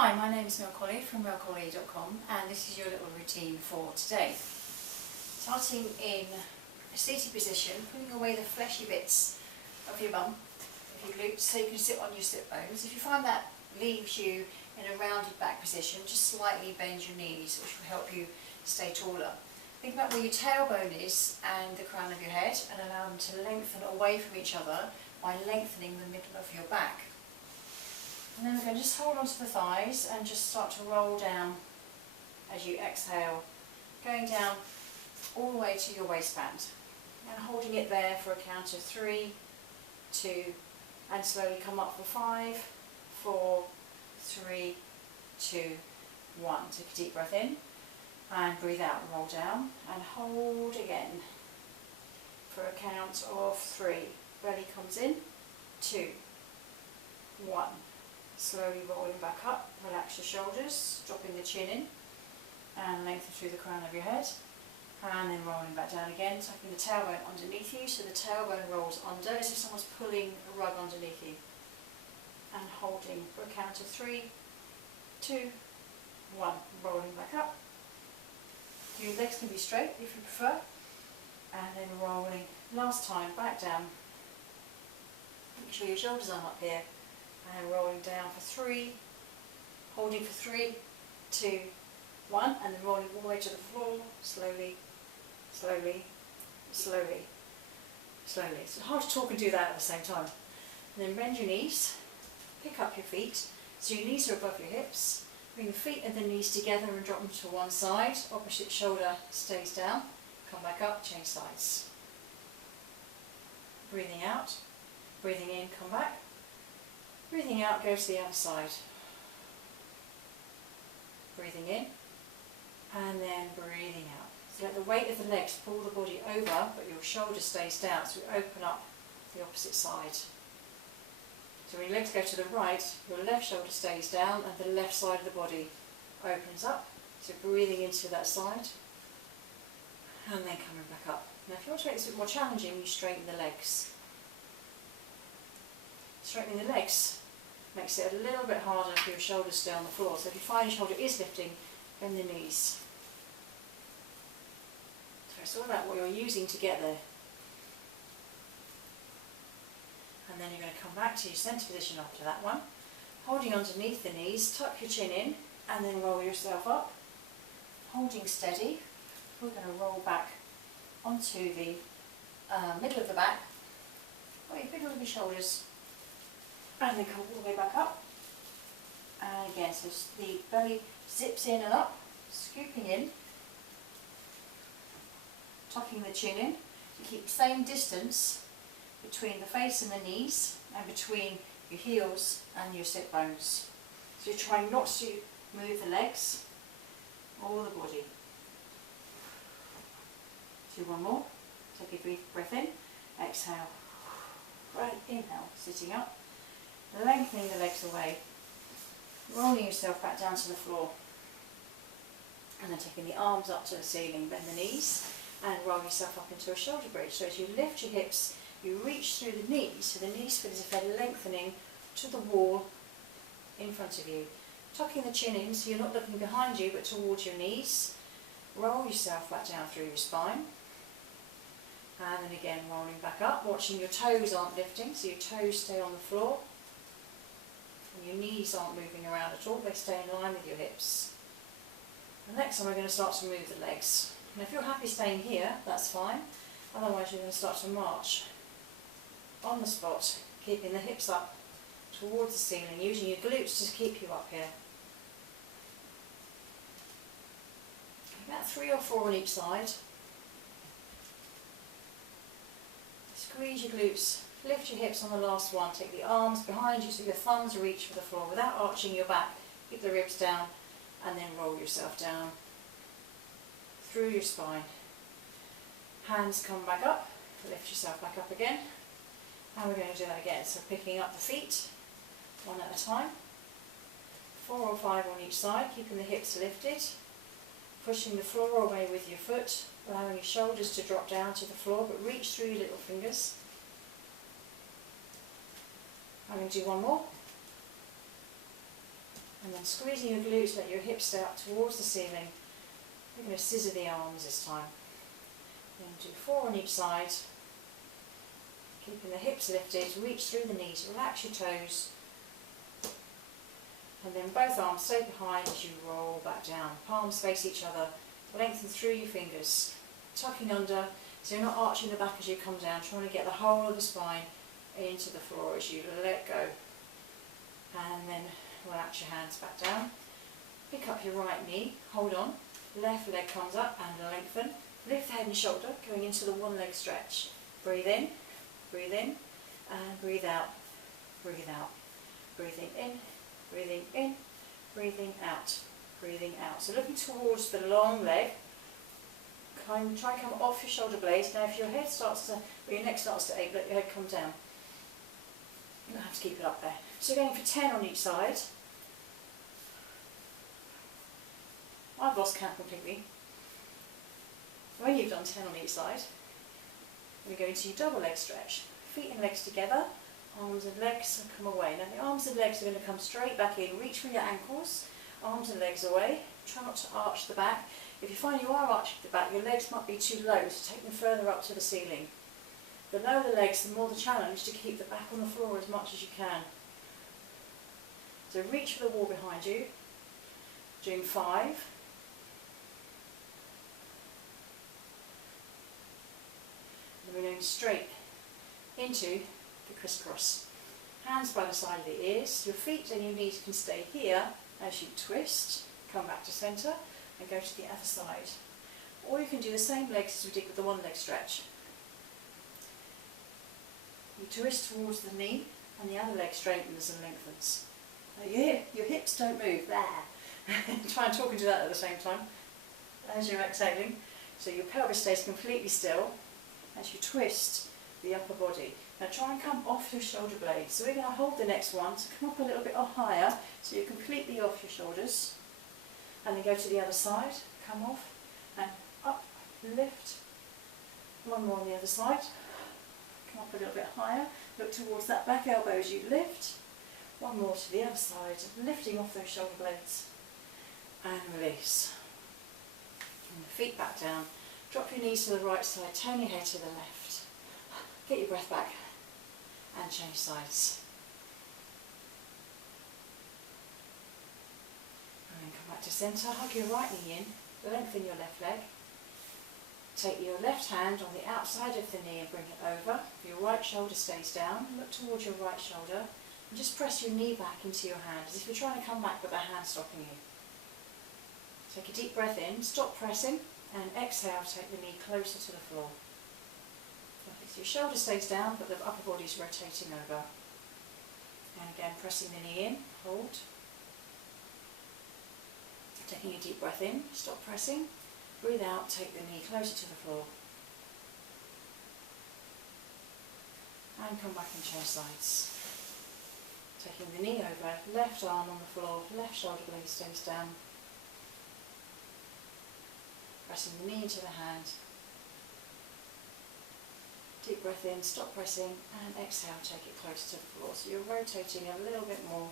Hi, my name is Mel Colley from melcolley.com, and this is your little routine for today. Starting in a seated position, pulling away the fleshy bits of your bum, of your glutes, so you can sit on your sit bones. If you find that leaves you in a rounded back position, just slightly bend your knees, which will help you stay taller. Think about where your tailbone is and the crown of your head, and allow them to lengthen away from each other by lengthening the middle of your back. And then we're going to just hold onto the thighs and just start to roll down as you exhale, going down all the way to your waistband, and holding it there for a count of 3, 2, and slowly come up for 5, 4, 3, 2, 1. Take a deep breath in and breathe out and roll down, and hold again for a count of 3. Belly comes in, 2, 1. Slowly rolling back up, relax your shoulders, dropping the chin in, and lengthen through the crown of your head, and then rolling back down again, tucking the tailbone underneath you, so the tailbone rolls under as if someone's pulling a rug underneath you, and holding for a count of 3, 2, 1, rolling back up. Your legs can be straight if you prefer, and then rolling, last time, back down. Make sure your shoulders are up here, and rolling down for 3, holding for 3, 2, 1, and then rolling all the way to the floor, slowly, slowly, slowly, slowly. It's hard to talk and do that at the same time. And then bend your knees, pick up your feet, so your knees are above your hips. Bring the feet and the knees together and drop them to one side, opposite shoulder stays down, come back up, change sides. Breathing out, breathing in, come back. Breathing out, go to the other side. Breathing in, and then breathing out. So let the weight of the legs pull the body over, but your shoulder stays down, so we open up the opposite side. So when your legs go to the right, your left shoulder stays down, and the left side of the body opens up. So breathing into that side, and then coming back up. Now if you want to make this a bit more challenging, you straighten the legs. Straightening the legs makes it a little bit harder for your shoulders to stay on the floor. So if you find your shoulder is lifting, bend the knees. So it's all about what you're using to get there. And then you're going to come back to your centre position after that one. Holding underneath the knees, tuck your chin in, and then roll yourself up. Holding steady, we're going to roll back onto the middle of the back, or your middle of your shoulders, and then come all the way back up. And again, so the belly zips in and up, scooping in, tucking the chin in, to keep the same distance between the face and the knees, and between your heels and your sit bones. So you're trying not to move the legs or the body. Do one more. Take a deep breath in, exhale, right, inhale, sitting up. Lengthening the legs away, rolling yourself back down to the floor, and then taking the arms up to the ceiling, bend the knees and roll yourself up into a shoulder bridge. So as you lift your hips, you reach through the knees, so the knees feel as if they're lengthening to the wall in front of you. Tucking the chin in so you're not looking behind you but towards your knees. Roll yourself back down through your spine, and then again rolling back up, watching your toes aren't lifting, so your toes stay on the floor. Your knees aren't moving around at all, they stay in line with your hips. And next time we're going to start to move the legs. And if you're happy staying here, that's fine. Otherwise you're going to start to march on the spot, keeping the hips up towards the ceiling, using your glutes to keep you up here. About 3 or 4 on each side. Squeeze your glutes. Lift your hips on the last one, take the arms behind you so your thumbs reach for the floor without arching your back. Keep the ribs down, and then roll yourself down through your spine. Hands come back up, lift yourself back up again, and we're going to do that again. So picking up the feet, one at a time, 4 or 5 on each side, keeping the hips lifted, pushing the floor away with your foot, allowing your shoulders to drop down to the floor, but reach through your little fingers. I'm going to do one more. And then squeezing your glutes, let your hips stay up towards the ceiling. We're going to scissor the arms this time. Then do 4 on each side. Keeping the hips lifted, reach through the knees, relax your toes. And then both arms stay behind as you roll back down. Palms face each other, lengthen through your fingers, tucking under so you're not arching the back as you come down, trying to get the whole of the spine into the floor as you let go. And then relax your hands back down. Pick up your right knee, hold on, left leg comes up and lengthen. Lift the head and shoulder, going into the one leg stretch. Breathe in, and breathe out, breathe out. Breathing in, breathing in, breathing out, breathing out. So looking towards the long leg, try and come off your shoulder blades. Now if your head starts to, or your neck starts to ache, let your head come down. You don't have to keep it up there. So going for 10 on each side. I've lost count completely. When you've done 10 on each side, we go into your double leg stretch. Feet and legs together, arms and legs come away. Now the arms and legs are going to come straight back in. Reach for your ankles, arms and legs away. Try not to arch the back. If you find you are arching the back, your legs might be too low, so take them further up to the ceiling. The lower the legs, the more the challenge to keep the back on the floor as much as you can. So reach for the wall behind you. Doing 5. And we're going straight into the crisscross. Hands by the side of the ears. Your feet and your knees can stay here as you twist. Come back to centre and go to the other side. Or you can do the same legs as we did with the one leg stretch. You twist towards the knee and the other leg straightens and lengthens. Now your hips don't move. There. Try and talk into that at the same time as you're exhaling. So your pelvis stays completely still as you twist the upper body. Now try and come off your shoulder blades. So we're going to hold the next one, so come up a little bit higher so you're completely off your shoulders. And then go to the other side, come off and up, lift. One more on the other side. Come up a little bit higher, look towards that back elbow as you lift. One more to the other side, lifting off those shoulder blades. And release. And the feet back down. Drop your knees to the right side, turn your head to the left. Get your breath back and change sides. And then come back to centre, hug your right knee in, lengthen your left leg. Take your left hand on the outside of the knee and bring it over. Your right shoulder stays down, look towards your right shoulder and just press your knee back into your hand as if you're trying to come back but the hand stopping you. Take a deep breath in, stop pressing and exhale, take the knee closer to the floor. So your shoulder stays down but the upper body is rotating over. And again pressing the knee in, hold. Taking a deep breath in, stop pressing. Breathe out, take the knee closer to the floor. And come back and change sides. Taking the knee over, left arm on the floor, left shoulder blade stays down. Pressing the knee into the hand. Deep breath in, stop pressing, and exhale, take it closer to the floor. So you're rotating a little bit more,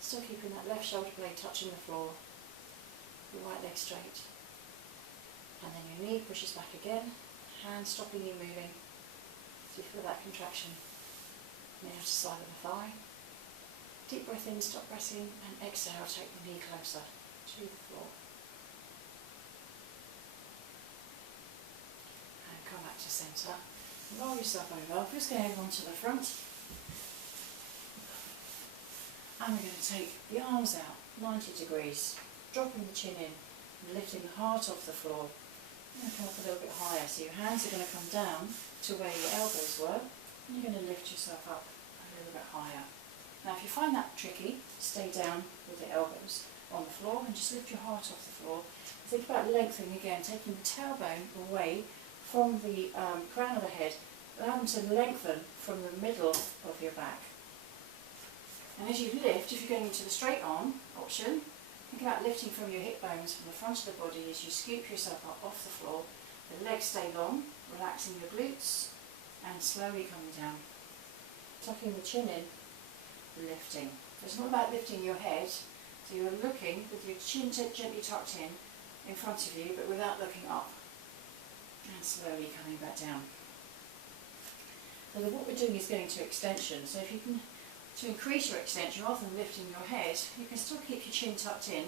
still keeping that left shoulder blade touching the floor, your right leg straight. And then your knee pushes back again, hand stopping you moving. So you feel that contraction on the outer side of the thigh. Deep breath in, stop pressing, and exhale, take the knee closer to the floor. And come back to centre. Roll yourself over. I'm just going onto the front. And we're going to take the arms out, 90 degrees, dropping the chin in, and lifting the heart off the floor. You're going to come up a little bit higher, so your hands are going to come down to where your elbows were, and you're going to lift yourself up a little bit higher. Now if you find that tricky, stay down with the elbows on the floor and just lift your heart off the floor. Think about lengthening again, taking the tailbone away from the crown of the head, allow them to lengthen from the middle of your back. And as you lift, if you're going into the straight arm option, think about lifting from your hip bones from the front of the body as you scoop yourself up off the floor. The legs stay long, relaxing your glutes and slowly coming down. Tucking the chin in, lifting. It's not about lifting your head, so you're looking with your chin gently tucked in front of you, but without looking up. And slowly coming back down. So what we're doing is going to extension. So if you can, to increase your extension, rather than lifting your head, you can still keep your chin tucked in,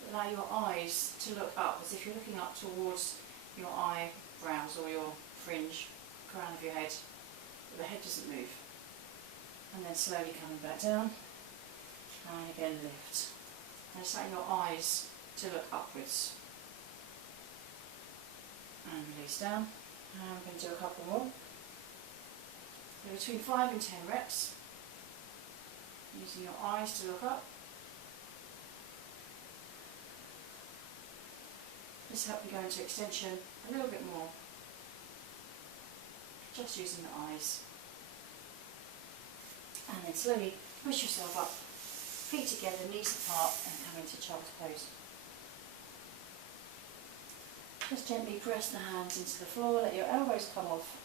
but allow your eyes to look up, as if you're looking up towards your eyebrows or your fringe, crown of your head, but the head doesn't move. And then slowly coming back down, and again lift. And just letting your eyes to look upwards. And release down. And I'm going to do a couple more. So between 5 and 10 reps. Using your eyes to look up. Just help you go into extension a little bit more. Just using the eyes. And then slowly push yourself up. Feet together, knees apart, and come into child's pose. Just gently press the hands into the floor, let your elbows come off.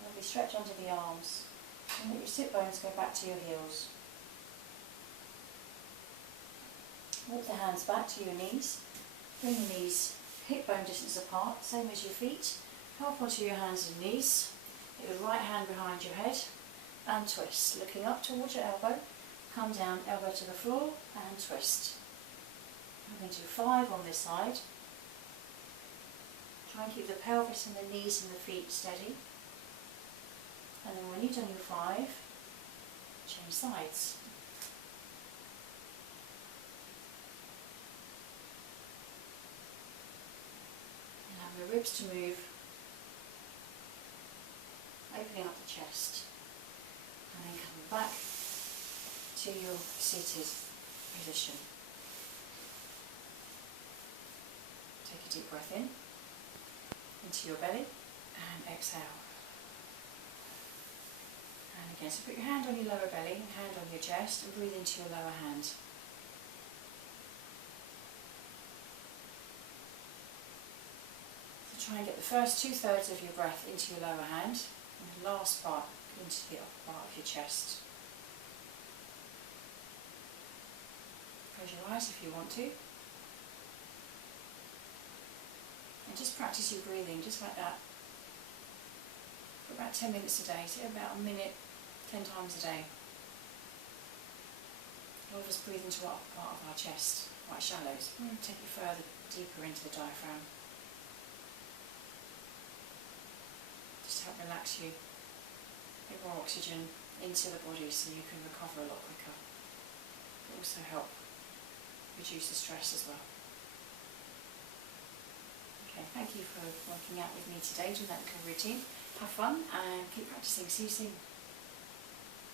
Maybe stretch under the arms, and let your sit bones go back to your heels. Walk the hands back to your knees. Bring the knees hip bone distance apart, same as your feet. Help onto your hands and knees. Get your right hand behind your head and twist. Looking up towards your elbow. Come down, elbow to the floor and twist. I'm going to do 5 on this side. Try and keep the pelvis and the knees and the feet steady. And then when you've done your 5, change sides. And have the ribs to move, opening up the chest. And then coming back to your seated position. Take a deep breath in, into your belly, and exhale. And again, so put your hand on your lower belly, hand on your chest, and breathe into your lower hand. So try and get the first 2/3 of your breath into your lower hand, and the last part into the upper part of your chest. Close your eyes if you want to. And just practice your breathing, just like that. For about 10 minutes a day, so about a minute, 10 times a day. We'll just breathe into our part of our chest, quite shallow. So we're going to take it further, deeper into the diaphragm. Just to help relax you. Get more oxygen into the body so you can recover a lot quicker. It will also help reduce the stress as well. Okay, thank you for working out with me today, doing that little routine. Have fun and keep practicing. See you soon.